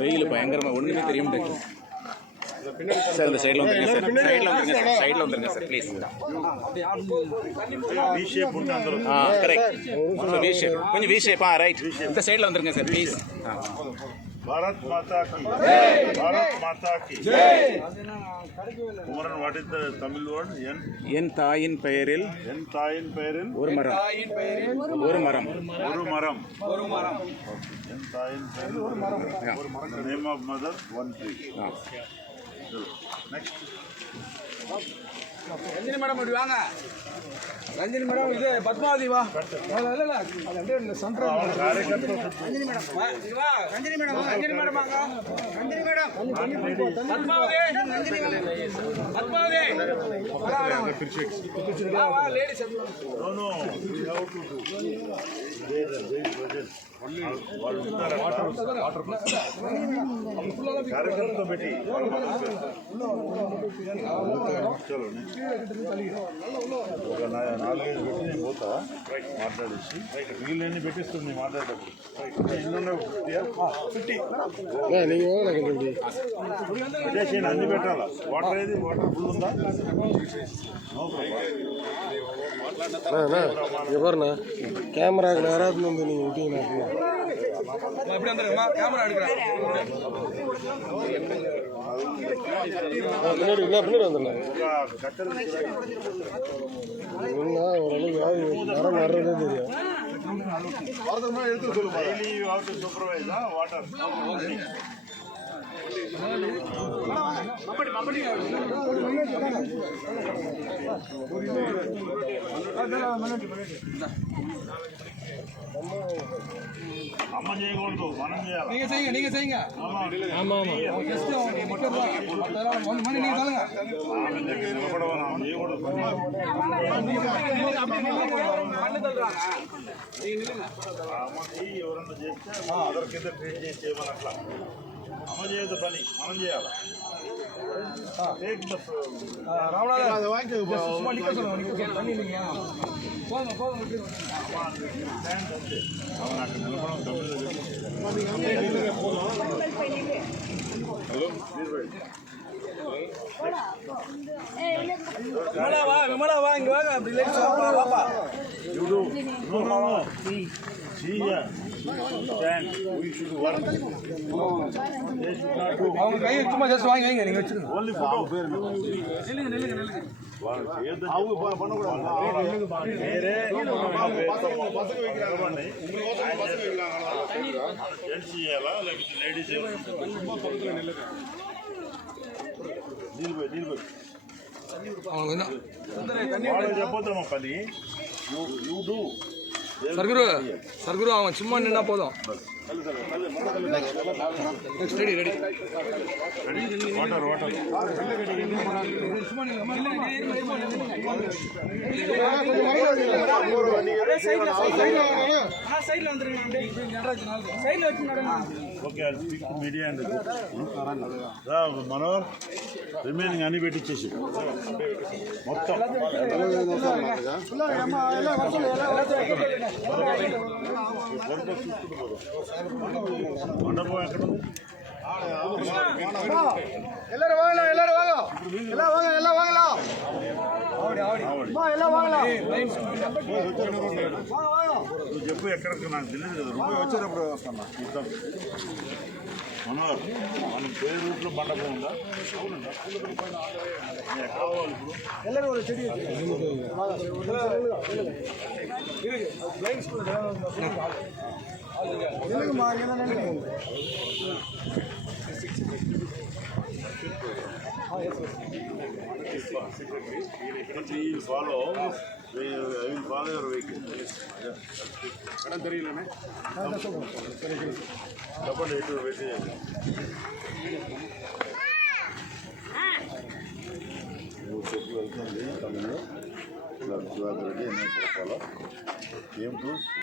வெயில் பயங்கரமா ஒண்ணுமே தெரிய மாட்டேங்குது சார். இந்த சைடுல வந்துருங்க சார், சைடுல வந்துருங்க சார், சைடுல வந்துருங்க sir please. Correct, we shape, கொஞ்சம் வி ஷேப். ரைட், இந்த சைடுல வந்துருங்க sir please. Bharat Mata ki Jai. Bharat Mata ki Jai. Kumaran, what is the Tamil word? என் தாயின் பெயரில் En Tayin Perin. ஒரு மரம், ஒரு மரம், Oru Maram. En Tayin Perin. Oru Maram. The name of mother, one tree. Next. Ranjini madam அப்படி வாங்க. Ranjini madam இது பத்மாவதி வா. இல்ல அது அப்படியே சென்டர். ரஞ்சினி மேடம் வா. ரஞ்சினி மேடம் வாங்க. ரஞ்சினி மேடம் வாங்க. ரஞ்சினி மேடம். பத்மாவதி. ரஞ்சினி பத்மாவதி. வா ladies. No. We have to do. They present. कार्यकर्ता बेटी चलो ఒక 4-5 పెట్టి నేను పోతా మాట్లాడేసి వీళ్ళని పెట్టిస్తుంది మాట్లాడేటప్పుడు అన్ని పెట్టాలా. వాటర్ ఏది వాటర్ ఫుల్ ఉందా? ఎవరన్నా கேமராக்கு நேராக வந்து நீங்கள் விட்டீங்கன்னா எப்படி வந்துருங்கம்மா கேமரா எடுக்கிறேன். பின்னாடி வந்துடலாம். ஓரளவுக்கு மரம் வர்றதே தெரியும். வாட்டர் అమ్మ చేయకూడదు, మనం చేయాలి. நீங்க செய்யுங்க. ஆமா ஜஸ்ட் நிக்கிறதா மணி நீங்க சொல்லுங்க. నిలబడవనా చేయకూడదు. మళ్ళీ తల్లుறாங்க. நீங்க நில்லுங்க. అమ్మకి ఎవరన్నా చేస్తే అదర్ కింద ట్రీట్ చేసి చేయమని అట్లా. అమ్మ చేయదు పని, మనం చేయాలి. ராமநாதன் வாங்கி சும்மா நிக்க சொல்லுங்க. தண்ணி இல்லைங்க. போங்க అవును అక్కడ నిలబడడం తమిళ விமலா வா இங்க வாங்க. அப்படி லேடிஸ் வாப்பா. చూడు அவங்க கையை சும்மா ஜஸ்ட் வாங்கி வைங்க. நீங்க வச்சிருங்க. ఓన్లీ ఫోటో நில்லுங்க. జెంట్స్ చేయాలా లేకపోతే లేడీస్ చెప్పొద్దమ్మా పని. You do. சர்குரு அவன் சும்மா நின்னா போதும். ரெடி వాటర్ சைடுல வந்துருங்க. Okay I speak to media and రా మనోహర్ రిమైనింగ్ అన్ని పెట్టించేసి మొత్తం మండపం ఎక్కడ ఉంది? எல்லாரும் வாங்கலாம். నువ్వు చెప్పు ఎక్కడికి నాకు తెలియదు కదా. నువ్వు వచ్చేటప్పుడు వస్తాను చూద్దాం. మనోహర్ మన పేరు రూట్లో మండపం ఉందా? కావాలి ఇప్పుడు எல்லாரும் ஒரு செடி follow. I will follow your vehicle. Double it to vehicle. Welcome.